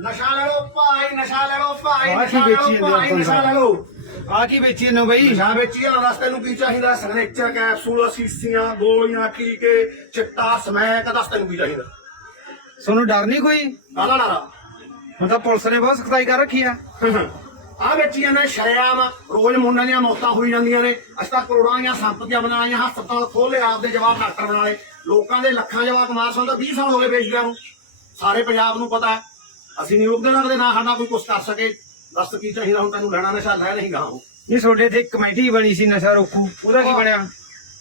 ਨਸ਼ਾ ਲੈ ਲਓ ਭਾਈ ਨਸ਼ਾ ਲੈ ਲਓ ਭਾਈ ਆਹ ਕੀ ਨਸ਼ਾ ਲੈ ਵੇਚੀ ਲਓ ਜਾਂਦੇ ਭਾਈ ਆਪਾਂ ਨਸ਼ਾ ਲੈ ਲਓ। ਆ ਕੀ ਵੇਚੀ ਨੇ ਬਈ? ਨਸ਼ਾ ਵੇਚੀ ਆ ਰਸਤੇ ਨੂੰ ਕੀ ਚਾਹੀਦਾ? ਸਿਗਨੇਚਰ ਕੈਪਸੂਲ ਸੀਸੀਆਂ ਗੋਲੀਆਂ ਟੀਕੇ ਚਿੱਟਾ ਸਮੈਕ ਦੱਸ ਤੈਨੂੰ ਕੀ ਚਾਹੀਦਾ? ਤੁਹਾਨੂੰ ਡਰ ਨਹੀਂ ਕੋਈ? ਕਾਲਾ ਨਾਰਾ ਹੁਣ ਤਾਂ ਪੁਲਿਸ ਨੇ ਬਹੁਤ ਸਖਤਾਈ ਕਰ ਰੱਖੀ ਆ। ਆ ਵੇਚੀਆਂ ਨੇ ਸ਼ਰਿਆਮ ਰੋਜ਼ ਮੁੰਡਿਆਂ ਦੀਆਂ ਮੌਤਾਂ ਹੋਈ ਜਾਂਦੀਆਂ ਨੇ। ਅਸੀਂ ਤਾਂ ਕਰੋੜਾਂ ਦੀਆਂ ਸੰਪਤੀਆਂ ਬਣਾਈਆਂ ਹਸਪਤਾਲ ਖੋਲੇ ਆਪਦੇ ਜਵਾਬ ਡਾਕਟਰ ਬਣਾ ਲਏ। ਲੋਕਾਂ ਦੇ ਲੱਖਾਂ ਜਵਾਬ ਕਮਾਰ ਸਨ ਤਾਂ 20 ਸਾਲ ਹੋ ਗਏ ਵੇਚਦਿਆਂ ਨੂੰ। ਸਾਰੇ ਪੰਜਾਬ ਨੂੰ ਪਤਾ ਹੈ। ਅਸੀਂ ਨਹੀਂ ਰੁਕਦੇ ਲੱਗਦੇ ਨਾ ਸਾਡਾ ਕੋਈ ਕੁਛ ਕਰ ਸਕੇ। ਦੱਸ ਕੀ ਚਾਹੀਦਾ ਹੁਣ ਤੈਨੂੰ ਲੈਣਾ ਨਸ਼ਾ ਲੈ ਨਹੀਂ ਗਾ ਇਹ ਤੁਹਾਡੇ ਤੇ ਇੱਕ ਕਮੇਟੀ ਬਣੀ ਸੀ ਨਸ਼ਾ ਰੋਕੂ। ਉਹਦਾ ਕੀ ਬਣਿਆ?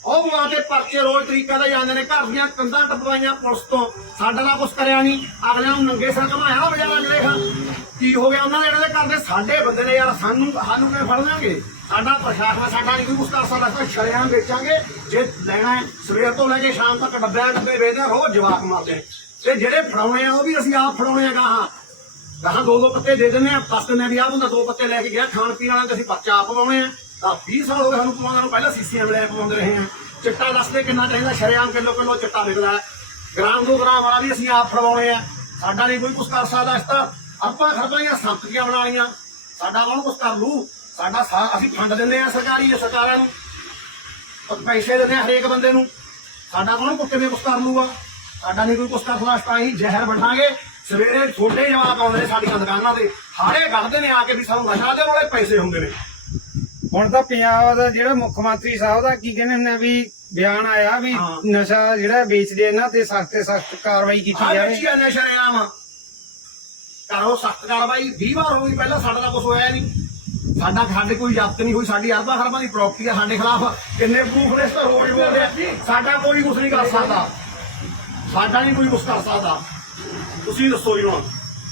ਉਹ ਬੁਆ ਦੇ ਪਰਚੇ ਰੋਜ਼ ਤਰੀਕਾ ਦਾ ਜਾਂਦੇ ਨੇ ਘਰ ਦੀਆਂ ਕੰਧਾਂ ਟਪਵਾਈਆਂ ਪੁਲਿਸ ਤੋਂ। ਸਾਡਾ ਦਾ ਕੁਛ ਕਰਿਆ ਨਹੀਂ। ਅਗਲਿਆਂ ਨੂੰ ਨੰਗੇ ਸਿਰ ਘਮਾਇਆ ਬਾਜ਼ਾਰਾਂ ਦੇਖਾਂ ਕੀ ਹੋ ਗਿਆ? ਉਹਨਾਂ ਦੇ ਇਹਨਾਂ ਦੇ ਘਰ ਦੇ ਸਾਡੇ ਬੰਦੇ ਨੇ ਯਾਰ ਸਾਨੂੰ ਸਾਨੂੰ ਕਿਵੇਂ ਫੜ ਲੈਣਗੇ ਸਾਡਾ ਪ੍ਰਸ਼ਾਸਨ ਸਾਡਾ ਨਹੀਂ ਕੋਈ ਕੁਛ ਕਰ ਸਕਦਾ। ਤਾਂ ਸ਼ਰਿਆਂ ਵੇਚਾਂਗੇ। ਜੇ ਲੈਣਾ ਹੈ ਸਵੇਰ ਤੋਂ ਲੈ ਕੇ ਸ਼ਾਮ ਤੱਕ ਡੱਬਿਆਂ ਡੱਬੇ ਵੇਚਦੇ ਰੋਜ਼ ਜਵਾਕ ਮਾਰਦੇ ਨੇ। ਤੇ ਜਿਹੜੇ ਫੜਾਉਣੇ ਆ ਉਹ ਵੀ ਅਸੀਂ ਆਪ ਫੜਾਉਣੇ ਆ ਗਾਹਾਂ। ਗਾਹਾਂ ਦੋ ਦੋ ਪੱਤੇ ਦੇ ਦਿੰਦੇ ਆ, ਦੱਸ ਦਿੰਦੇ ਵੀ ਆਹ ਬੰਦਾ ਦੋ ਪੱਤੇ ਲੈ ਕੇ ਗਿਆ, ਖਾਣ ਪੀਣ ਵਾਲਿਆਂ ਤੇ ਅਸੀਂ ਪਰਚਾ ਆਪ ਪਵਾਉਣੇ ਆ। ਤਾਂ 20 ਸਾਲ ਹੋ ਗਏ ਸਾਨੂੰ ਪਵਾਉਂਦੇ ਨੂੰ ਪਹਿਲਾਂ ਸੀਸੀਆਂ ਮਿਲਿਆ ਪਵਾਉਂਦੇ ਰਹੇ ਆ। ਚਿੱਟਾ ਦੱਸਦੇ ਕਿੰਨਾ ਚਾਹੀਦਾ, ਸ਼ਰੇਆਮ ਕਿਲੋ ਕਿਲੋ ਚਿੱਟਾ ਵਿਕਦਾ ਹੈ। ਗ੍ਰਾਮ ਦੋ ਗ੍ਰਾਮ ਵਾਲਾ ਵੀ ਅਸੀਂ ਆਪ ਫੜਵਾਉਣੇ ਆ। ਸਾਡਾ ਨਹੀਂ ਕੋਈ ਕੁਛ ਕਰ ਸਕਦਾ ਇਸ ਤਾਂ ਆਪਾਂ ਖਰਬਾਂ ਦੀਆਂ ਸੰਪਤੀਆਂ ਬਣਾ ਲਈਆਂ। ਸਾਡਾ ਕੌਣ ਕੁਛ ਕਰ ਲੂ ਸਾਡਾ ਅਸੀਂ ਫੰਡ ਦਿੰਦੇ ਆ ਸਰਕਾਰੀ, ਸਰਕਾਰਾਂ ਨੂੰ। ਪੈਸੇ ਦਿੰਦੇ ਆ ਹਰੇਕ ਬੰਦੇ ਨੂੰ। ਸਾਡਾ ਕੌਣ ਕੁੱਤੇ ਵੀ ਕੁਛ ਕਰ ਲੂਗਾ ਸਾਡਾ ਨਹੀਂ ਕੋਈ ਕੁਛ ਕਰ ਸਕਦਾ ਅਸੀਂ ਹੀ ਜ਼ਹਿਰ ਬਣਾਂਗੇ ਸਵੇਰੇ ਛੋਟੇ ਜਵਾਕ ਆਉਂਦੇ ਨੇ ਸਾਡੀਆਂ ਦੁਕਾਨਾਂ ਤੇ ਹਾਰੇ ਕੱਢਦੇ ਨੇ ਆ ਕੇ ਵੀ ਸਾਨੂੰ ਨਸ਼ਾ ਦੇ ਵਾਲੇ ਪੈਸੇ ਹੁੰਦੇ ਨੇ। ਹੁਣ ਤਾਂ ਪੰਜਾਬ ਦਾ ਜਿਹੜਾ ਮੁੱਖ ਮੰਤਰੀ ਸਾਹਿਬ ਦਾ ਕੀ ਕਹਿੰਦੇ ਹੁੰਦੇ ਆ ਵੀ ਬਿਆਨ ਆਇਆ ਵੀ ਹਾਂ। ਨਸ਼ਾ ਜਿਹੜਾ ਵੇਚਦੇ ਆ ਇਹਨਾਂ ਤੇ ਸਖਤ ਤੇ ਸਖਤ ਕਾਰਵਾਈ ਕੀਤੀ ਆ ਜਾਵੇ। ਕਰੋ ਸਖਤ ਕਾਰਵਾਈ 20 ਵਾਰ ਹੋ ਗਈ ਪਹਿਲਾਂ ਸਾਡਾ ਤਾਂ ਕੁਝ ਹੋਇਆ ਨਹੀਂ। ਸਾਡਾ ਸਾਡੇ ਕੋਈ ਜ਼ਬਤ ਨਹੀਂ ਹੋਈ ਸਾਡੀ ਅਰਬਾਂ ਖਰਬਾਂ ਦੀ ਪ੍ਰਾਪਰਟੀ ਆ ਸਾਡੇ ਖਿਲਾਫ ਕਿੰਨੇ ਪ੍ਰੂਫ ਨੇ ਇਸ ਤਾਂ ਰੋਜ਼ ਬੋਲਦੇ ਆ। ਸਾਡਾ ਕੋਈ ਕੁਝ ਨਹੀਂ ਕਰ ਸਕਦਾ। ਸਾਡਾ ਨਹੀਂ ਕੋਈ ਕੁਝ ਕਰ ਸਕਦਾ। ਤੁਸੀਂ ਦੱਸੋ ਜੀ ਹੁਣ।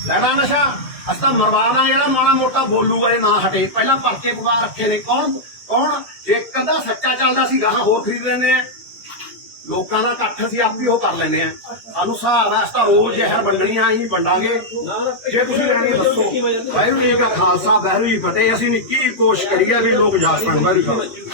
ਲੈਣਾ ਨਸ਼ਾ? ਅਸੀਂ ਤਾਂ ਮਰਵਾਣਾ ਜਿਹੜਾ ਮਾੜਾ ਮੋਟਾ ਬੋਲੂਗਾ ਇਹ ਨਾ ਹਟੇ। ਪਹਿਲਾਂ ਪਰਚੇ ਪਵਾ ਰੱਖੇ ਨੇ। ਕੌਣ ਕੌਣ? ਇੱਕ ਅੱਧਾ ਸੱਚਾ ਚੱਲਦਾ ਸੀ ਗਾਹਾਂ ਹੋਰ ਖਰੀਦ ਲੈਂਦੇ ਆ। ਲੋਕਾਂ ਦਾ ਇਕੱਠ ਅਸੀਂ ਆਪ ਹੀ ਉਹ ਕਰ ਲੈਂਦੇ ਆ। ਸਾਨੂੰ ਹਿਸਾਬ ਹੈ ਅਸੀਂ ਤਾਂ ਰੋਜ਼ ਜ਼ਹਿਰ ਵੰਡਣੀਆਂ ਅਸੀਂ ਵੰਡਾਂਗੇ। ਜੇ ਤੁਸੀਂ ਲੈਣੀ ਦੱਸੋ ਵਾਹਿਗੁਰੂ ਜੀ ਕਾ ਖਾਲਸਾ ਵਾਹਿਗੁਰੂ ਜੀ ਫਤਿਹ। ਅਸੀਂ ਨਿੱਕੀ ਕੋਸ਼ਿਸ਼ ਕਰੀਏ ਵੀ ਲੋਕ ਜਾਗ ਪਣ ਵਾਹਿਗੁਰੂ ਜੀ